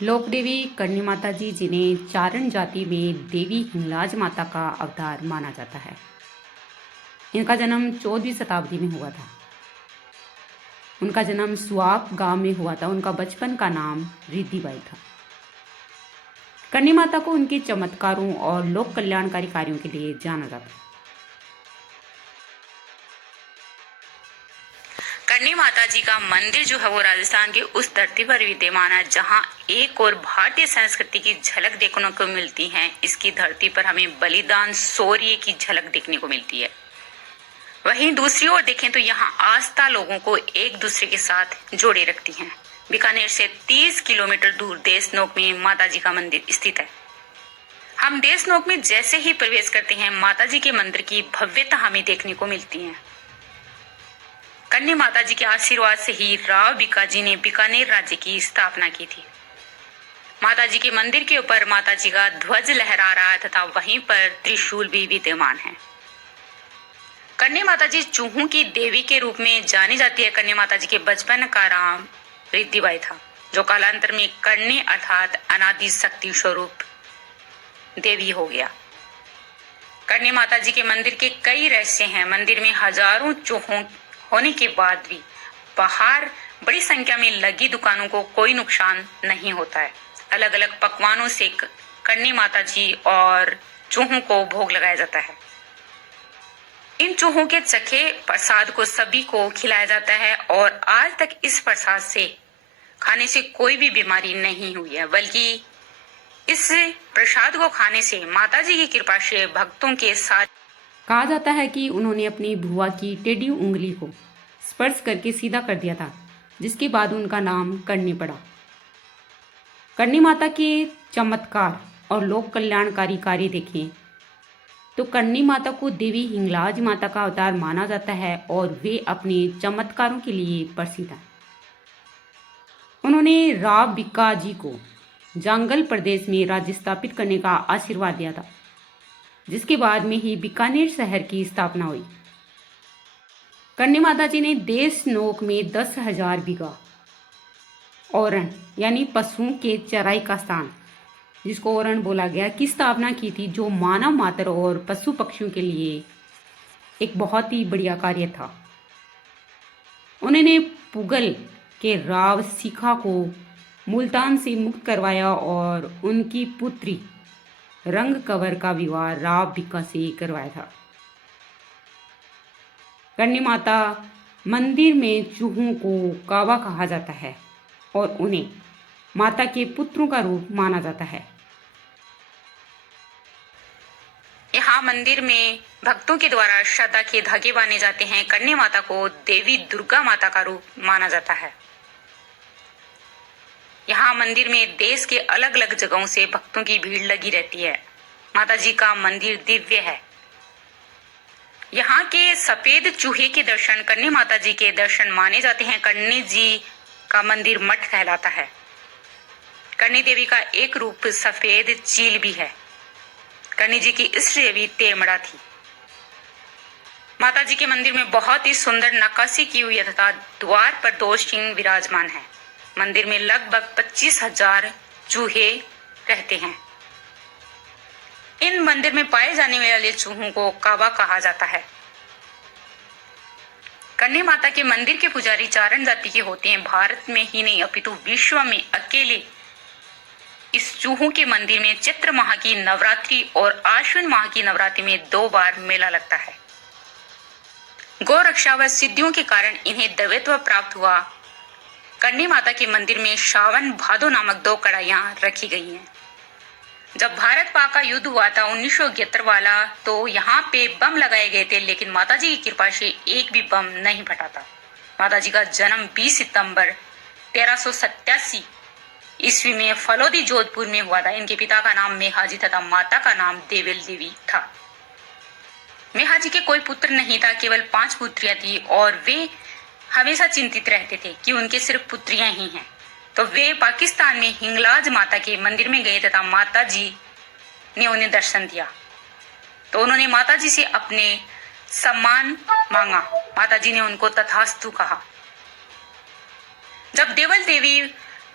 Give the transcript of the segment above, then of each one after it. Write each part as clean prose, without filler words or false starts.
लोकदेवी करणी माता जी, जिन्हें चारण जाति में देवी हिंगलाज माता का अवतार माना जाता है। इनका जन्म 14वीं शताब्दी में हुआ था। उनका जन्म सुआप गांव में हुआ था। उनका बचपन का नाम रिद्धिबाई था। करणी माता को उनके चमत्कारों और लोक कल्याणकारी कार्यों के लिए जाना जाता है। करणी माता जी का मंदिर जो है वो राजस्थान की उस धरती पर विद्यमान है जहां एक और भारतीय संस्कृति की झलक देखने को मिलती है। इसकी धरती पर हमें बलिदान, शौर्य की झलक देखने को मिलती है। वहीं दूसरी ओर देखें तो यहाँ आस्था लोगों को एक दूसरे के साथ जोड़े रखती है। बीकानेर से 30 किलोमीटर दूर देशनोक में माता जी का मंदिर स्थित है। हम देशनोक में जैसे ही प्रवेश करते हैं, माता जी के मंदिर की भव्यता हमें देखने को मिलती है। करणी माता जी के आशीर्वाद से ही राव बीकाजी ने बीकानेर राज्य की स्थापना की थी। माता जी के मंदिर के ऊपर माता जी का ध्वज लहरा रहा है तथा वहीं पर त्रिशूल भी विद्यमान है। करणी माता जी चूहों की देवी के रूप में जानी जाती है। करणी माता जी के बचपन का नाम रिद्धिबाई था, जो कालांतर में करणी अर्थात अनादि शक्ति स्वरूप देवी हो गया। करणी माता जी के मंदिर के कई रहस्य हैं। मंदिर में हजारों चूहों होने के बाद भी बाहर बड़ी संख्या में लगी दुकानों को कोई नुकसान नहीं होता है। अलग अलग पकवानों से करणी माता जी और चूहों को भोग लगाया जाता है। इन चूहों के चखे प्रसाद को सभी को खिलाया जाता है और आज तक इस प्रसाद से खाने से कोई भी बीमारी नहीं हुई है, बल्कि इस प्रसाद को खाने से माता जी की कृपा से भक्तों के साथ कहा जाता है कि उन्होंने अपनी बुआ की टेढ़ी उंगली को स्पर्श करके सीधा कर दिया था, जिसके बाद उनका नाम करणी पड़ा। करणी माता के चमत्कार और लोक कल्याणकारी कार्य देखें तो करणी माता को देवी हिंगलाज माता का अवतार माना जाता है और वे अपने चमत्कारों के लिए प्रसिद्ध हैं। उन्होंने राव बीकाजी को जांगल प्रदेश में राज्य स्थापित करने का आशीर्वाद दिया था, जिसके बाद में ही बीकानेर शहर की स्थापना हुई। करणी माता जी ने देशनोक में 10,000 बीघा ओरण यानी पशुओं के चराई का स्थान, जिसको ओरण बोला गया, की स्थापना की थी, जो मानव मात्र और पशु पक्षियों के लिए एक बहुत ही बढ़िया कार्य था। उन्होंने पुगल के राव शिखा को मुल्तान से मुक्त करवाया और उनकी पुत्री रंग कंवर का विवाह राव बीका से करवाया था। करणी माता मंदिर में चूहों को कावा कहा जाता है और उन्हें माता के पुत्रों का रूप माना जाता है। यहाँ मंदिर में भक्तों के द्वारा श्रद्धा के धागे बांधे जाते हैं। करणी माता को देवी दुर्गा माता का रूप माना जाता है। यहाँ मंदिर में देश के अलग अलग जगहों से भक्तों की भीड़ लगी रहती है। माता जी का मंदिर दिव्य है। यहाँ के सफेद चूहे के दर्शन करणी माता जी के दर्शन माने जाते हैं। करणी जी का मंदिर मठ कहलाता है। करणी देवी का एक रूप सफेद चील भी है। करणी जी की इष्ट देवी तेमड़ा थी। माता जी के मंदिर में बहुत ही सुंदर नक्काशी की हुई है तथा द्वार पर 2 सिंह विराजमान है। मंदिर में लगभग 25,000 चूहे रहते हैं। इन मंदिर में पाए जाने वाले चूहों को कावा कहा जाता है। करणी माता के मंदिर के पुजारी चारण जाति के होते हैं। भारत में ही नहीं अपितु विश्व में अकेले इस चूहों के मंदिर में चैत्र माह की नवरात्रि और आश्विन माह की नवरात्रि में 2 बार मेला लगता है। गौ रक्षा व सिद्धियों के कारण इन्हें दैवत्व प्राप्त हुआ। करणी माता के मंदिर में श्रावण भादो नामक 2 कड़ाइयां रखी गई हैं। जब भारत पाक का युद्ध हुआ था 1971 वाला, तो यहाँ पे बम लगाए गए थे, लेकिन माता जी की कृपा से एक भी बम नहीं फटा था। माता जी का जन्म 20 सितंबर 1387 ईस्वी में फलोदी जोधपुर में हुआ था। इनके पिता का नाम मेहाजी तथा माता का नाम देवेल देवी था। मेहाजी के कोई पुत्र नहीं था, केवल 5 पुत्रियां थी और वे हमेशा चिंतित रहते थे कि उनके सिर्फ पुत्रियां ही हैं। तो वे पाकिस्तान में हिंगलाज माता के मंदिर में गए तथा माता जी ने उन्हें दर्शन दिया। तो उन्होंने माता जी से अपने सम्मान मांगा। माता जी ने उनको तथास्तु कहा। जब देवल देवी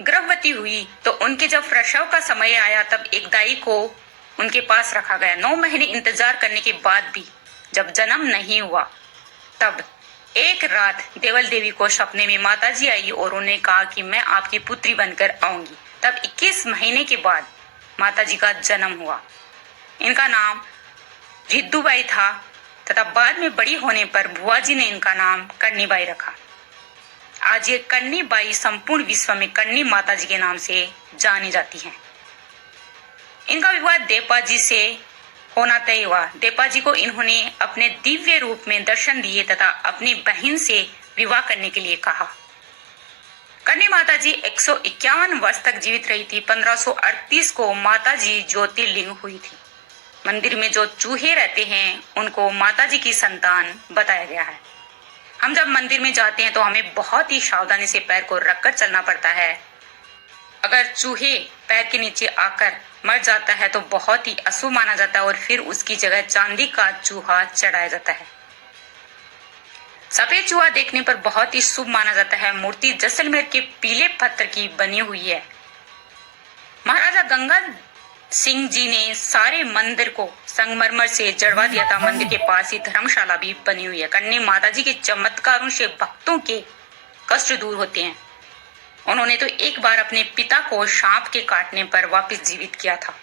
गर्भवती हुई तो उनके जब प्रसव का समय आया तब एक दाई को उनके पास रखा गया। 9 महीने इंतजार करने के बाद भी जब जन्म नहीं हुआ तब एक रात देवल देवी को सपने में माताजी आई और उन्हें कहा कि मैं आपकी पुत्री बनकर आऊंगी। तब 21 महीने के बाद माताजी का जन्म हुआ। इनका नाम रिद्दूबाई था तथा बाद में बड़ी होने पर बुआ जी ने इनका नाम कन्नीबाई रखा। आज ये कन्नीबाई संपूर्ण विश्व में कन्नी माताजी के नाम से जानी जाती हैं। इनका विवाह देपाजी से होना तय हुआ। देपाजी को इन्होंने अपने दिव्य रूप में दर्शन दिए तथा अपनी बहन से विवाह करने के लिए कहा। कन्नी माताजी 151 वर्ष तक जीवित रही थी। 1538 को माताजी ज्योतिर्लिंग हुई थी। मंदिर में जो चूहे रहते हैं उनको माताजी की संतान बताया गया है। हम जब मंदिर में जाते हैं तो हमें बहुत ही सावधानी से पैर को रखकर चलना पड़ता है। अगर चूहे पैर के नीचे आकर मर जाता है तो बहुत ही अशुभ माना जाता है और फिर उसकी जगह चांदी का चूहा चढ़ाया जाता है। सफेद चूहा देखने पर बहुत ही शुभ माना जाता है। मूर्ति जैसलमेर के पीले पत्थर की बनी हुई है। महाराजा गंगा सिंह जी ने सारे मंदिर को संगमरमर से जड़वा दिया था। मंदिर के पास ही धर्मशाला भी बनी हुई है। कन्नी माताजी के चमत्कारों से भक्तों के कष्ट दूर होते हैं। उन्होंने तो एक बार अपने पिता को सांप के काटने पर वापस जीवित किया था।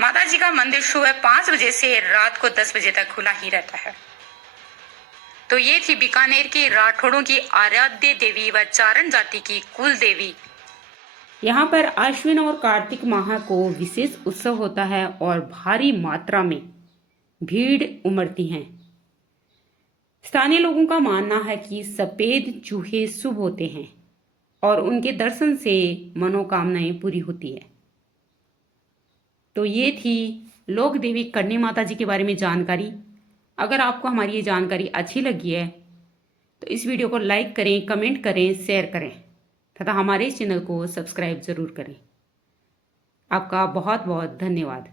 माताजी का मंदिर सुबह 5 बजे से रात को 10 बजे तक खुला ही रहता है। तो ये थी बीकानेर की राठौड़ों की आराध्य देवी व चारण जाति की कुल देवी। यहाँ पर आश्विन और कार्तिक माह को विशेष उत्सव होता है और भारी मात्रा में भीड़ उमड़ती हैं। स्थानीय लोगों का मानना है कि सफेद चूहे शुभ होते हैं और उनके दर्शन से मनोकामनाएं पूरी होती है। तो ये थी लोक देवी कन्नी माता जी के बारे में जानकारी। अगर आपको हमारी ये जानकारी अच्छी लगी है तो इस वीडियो को लाइक करें, कमेंट करें, शेयर करें तथा हमारे इस चैनल को सब्सक्राइब ज़रूर करें। आपका बहुत बहुत धन्यवाद।